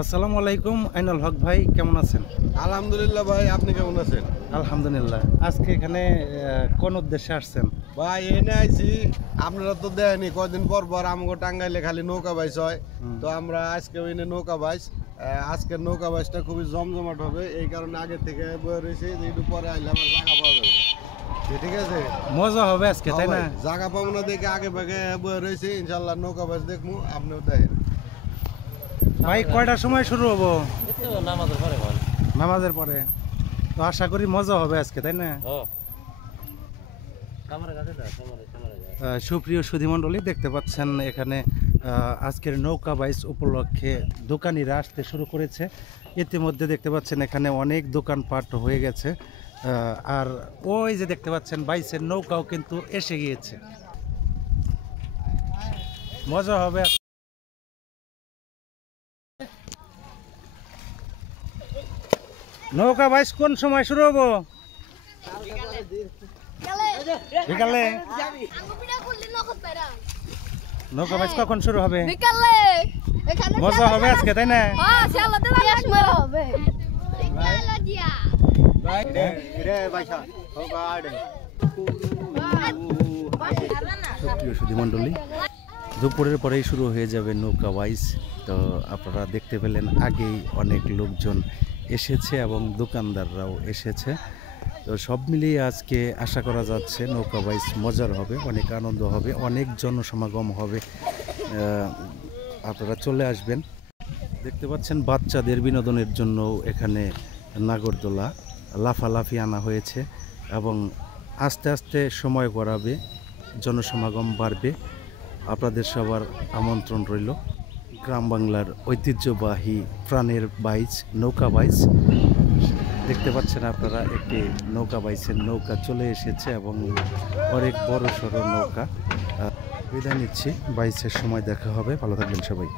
আসসালামু আলাইকুম আইনাল হক ভাই, কেমন আছেন? আলহামদুলিল্লাহ ভাই, আপনি কেমন আছেন? আলহামদুলিল্লাহ। আজকে এখানে কোন উদ্দেশ্যে আসছেন? ভাই এনে আইছি, আপনারা তো দেখেনি কয়দিন পর পর আমাকে টাঙ্গাইলে খালি নৌকা বাইচ হয়। তো আমরা আজকে ওইনে নৌকা বাইচ, আজকের নৌকা বাইচটা খুবই জমজমাট হবে, এই কারণে আগে থেকে বয়ে রয়েছে যে একটু পরে আইলে আমার জায়গা পাওয়া যাবে। ঠিক আছে, মজা হবে আজকে, তাই না? জায়গা পাবো না দেখে আগে ভাগে বয়ে রয়েছে, ইনশাল্লাহ নৌকা বাইচ দেখবো, আপনিও দেখেন। ভাই কয়টার সময় শুরু হবো? নামাজের পরে ভালো। নামাজের পরে। তো আশা করি মজা হবে আজকে, তাই না? সুপ্রিয় সুধীমণ্ডলী, দেখতে পাচ্ছেন এখানে আজকের নৌকা বাইচ উপলক্ষে দোকানিরা আসতে শুরু করেছে। ইতিমধ্যে দেখতে পাচ্ছেন এখানে অনেক দোকানপাট হয়ে গেছে, আর ওই যে দেখতে পাচ্ছেন বাইচের নৌকাও কিন্তু এসে গিয়েছে। মজা হবে। নৌকা বাইচ কোন সময় শুরু হবো? বিকালে। নৌকা বাইচ কখন শুরু হবে? মজা হবে আজকে, তাই না? সুপ্রিয় সুধীমণ্ডলী, দুপুরের পরেই শুরু হয়ে যাবে নৌকা বাইচ। তো আপনারা দেখতে পেলেন আগেই অনেক লোকজন এসেছে এবং দোকানদাররাও এসেছে। তো সব মিলিয়ে আজকে আশা করা যাচ্ছে নৌকা বাইচ মজার হবে, অনেক আনন্দ হবে, অনেক জনসমাগম হবে। আপনারা চলে আসবেন। দেখতে পাচ্ছেন বাচ্চাদের বিনোদনের জন্য এখানে নাগরদোলা, লাফালাফি আনা হয়েছে এবং আস্তে আস্তে সময় গড়াবে, জনসমাগম বাড়বে। আপনাদের সবার আমন্ত্রণ রইল গ্রাম বাংলার ঐতিহ্যবাহী প্রাণের বাইচ নৌকা বাইচ। দেখতে পাচ্ছেন আপনারা একটি নৌকা বাইচের নৌকা চলে এসেছে এবং অনেক বড় সড়ো নৌকা। বিদায় নিচ্ছি, বাইচের সময় দেখা হবে, ভালো থাকবেন সবাই।